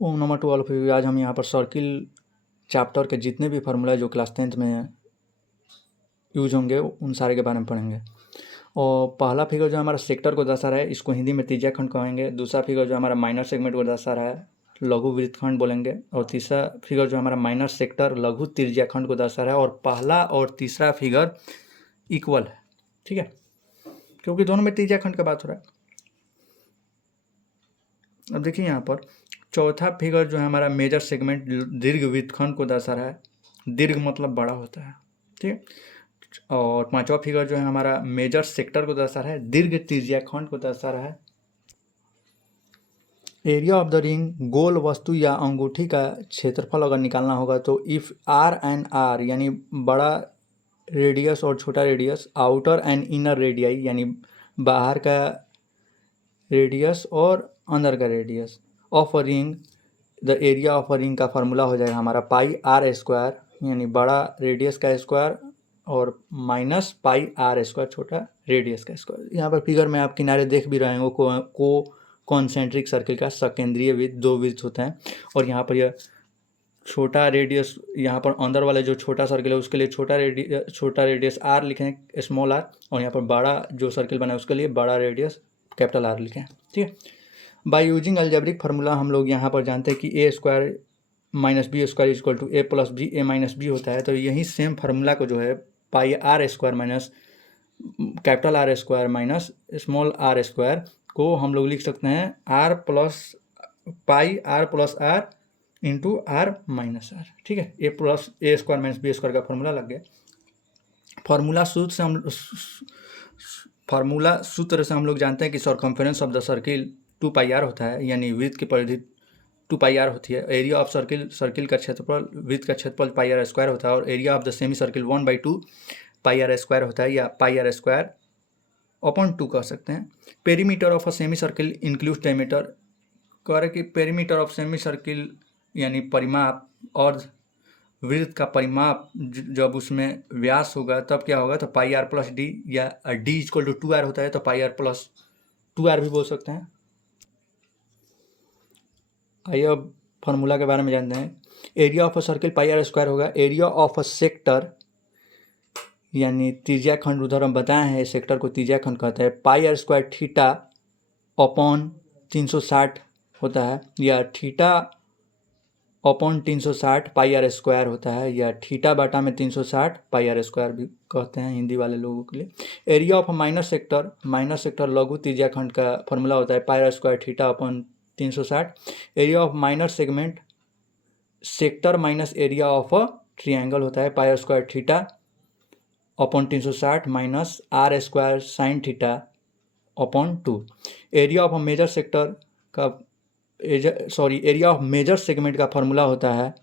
ओम नमः to all of you. आज हम यहाँ पर सर्किल चैप्टर के जितने भी फार्मूला जो क्लास 10th में यूज होंगे उन सारे के बारे में पढ़ेंगे। और पहला फिगर जो हमारा सेक्टर को दर्शा रहा है इसको हिंदी में त्रिज्या खंड कहेंगे। दूसरा फिगर जो हमारा माइनर सेगमेंट को दर्शा रहा है लघु वृत्तखंड बोलेंगे। और तीसरा फिगर जो हमारा माइनर सेक्टर लघु त्रिज्या खंड को दर्शा रहा है। और पहला और तीसरा फिगर इक्वल है, ठीक है, क्योंकि दोनों में त्रिज्या खंड का बात हो रहा है। अब देखिए यहाँ पर चौथा फिगर जो है हमारा मेजर सेगमेंट दीर्घ वृत्तखंड को दर्शा रहा है। दीर्घ मतलब बड़ा होता है, ठीक है। और पांचवा फिगर जो है हमारा मेजर सेक्टर को दर्शा रहा है, दीर्घ त्रिज्या खंड को दर्शा रहा है। एरिया ऑफ द रिंग, गोल वस्तु या अंगूठी का क्षेत्रफल अगर निकालना होगा तो इफ़ आर एंड आर यानी बड़ा रेडियस और छोटा radius, outer and inner radii यानी बाहर का रेडियस और अंदर का radius of a ring, the area of a ring का फार्मूला हो जाएगा हमारा पाई आर स्क्वायर यानी बड़ा रेडियस का स्क्वायर और माइनस पाई आर स्क्वायर छोटा रेडियस का स्क्वायर। यहाँ पर फिगर में आप किनारे देख भी रहे हैं को कॉन्सेंट्रिक सर्किल का सकेंद्रीय वृत्त, दो वृत्त होते हैं। और यहाँ पर यह छोटा रेडियस, यहाँ पर अंदर वाले जो छोटा सर्किल है उसके लिए छोटा रेडियस आर लिखें, स्मॉल आर। और यहाँ पर बड़ा जो सर्किल बना है उसके लिए बड़ा रेडियस कैपिटल आर लिखें, ठीक है। बाय यूजिंग अलजेब्रिक फार्मूला हम लोग यहाँ पर जानते हैं कि A square minus B square equal to A plus B, A minus B होता है। तो यही सेम फार्मूला को जो है pi are square minus capital R square minus small R square को हम लोग लिख सकते हैं R plus pi R plus R into R minus R, ठीक है। A plus A square minus B square का फार्मूला लग गया। फार्मूला सूत्र से हम लोग जानते हैं कि circumference of the circle 2 pi r होता है, यानी वृत्त की परिधि 2 पाई आर होती है। एरिया ऑफ सर्किल का क्षेत्रफल, वृत्त का क्षेत्रफल पाई आर स्क्वायर होता है। और area of the semicircle 1/2 pi are square होता है, या पाई आर स्क्वायर अपॉन 2 कह सकते हैं। Perimeter of a semi circle includes diameter, कह रहे कि पेरीमीटर ऑफ सेमी सर्किल यानी परिमाप और वृत्त का परिमाप जब उसमें व्यास होगा तब क्या होगा, तो पाई आर प्लस डी, या डी इक्वल टू 2 आर होता है तो पाई आर प्लस 2 आर भी बोल सकते हैं। आइए अब फार्मूला के बारे में जानते हैं। Area of a circle pi are square होगा। एरिया ऑफ अ सेक्टर यानी त्रिज्या खंड, उधर हम बताए हैं सेक्टर को त्रिज्या खंड कहते हैं, pi are square theta upon 360 होता है, या theta upon 360 pi are square होता है, या थीटा बाटा में 360 पाई आर स्क्वायर भी कहते हैं हिंदी वाले लोगों के लिए। एरिया ऑफ माइनर सेक्टर लघु त्रिज्या खंड का फॉर्मूला होता है pi are square theta upon 360। Area of minor segment sector minus area of a triangle होता है pi are square theta upon 360 minus R square sine theta upon 2। Area of major sector का area of major segment का formula होता है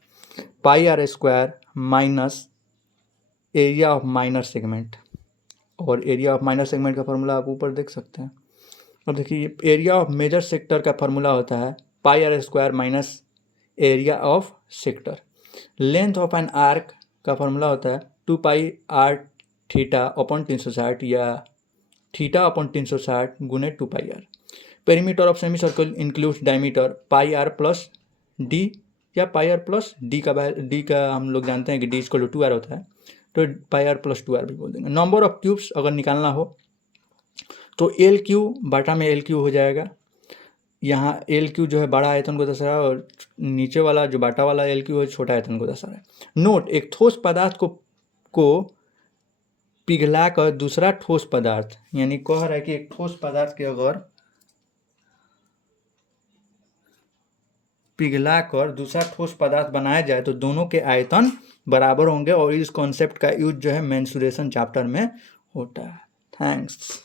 pi are square minus area of minor segment. और area of minor segment का formula आप ऊपर देख सकते हैं। और देखिए एरिया ऑफ मेजर सेक्टर का फॉर्मूला होता है pi are square minus area of sector. Length of an arc का फॉर्मूला होता है 2 पाई आर थीटा अपॉन 360, या थीटा अपॉन 360 गुने 2 pi R. Perimeter of semi circle includes diameter pi R plus D, या pi R plus D का हम लोग जानते हैं कि डी इक्वल टू 2 आर होता है, तो पाई आर प्लस 2 आर भी बोल देंगे। नंबर ऑफ क्यूब्स अगर निकालना हो तो एल क्यू बाटा में एल क्यू हो जाएगा। यहाँ एल क्यू जो है बड़ा आयतन को दर्शा रहा है, और नीचे वाला जो बाटा वाला एल क्यू है छोटा आयतन को दर्शा रहा है। नोट, एक ठोस पदार्थ को पिघला कर दूसरा ठोस पदार्थ, यानी कह रहा है कि एक ठोस पदार्थ के अगर पिघला कर दूसरा ठोस पदार्थ बनाया जाए तो दोनों के आयतन बराबर होंगे। और इस कॉन्सेप्ट का यूज जो है मेंसुरेशन चैप्टर में होता है। थैंक्स।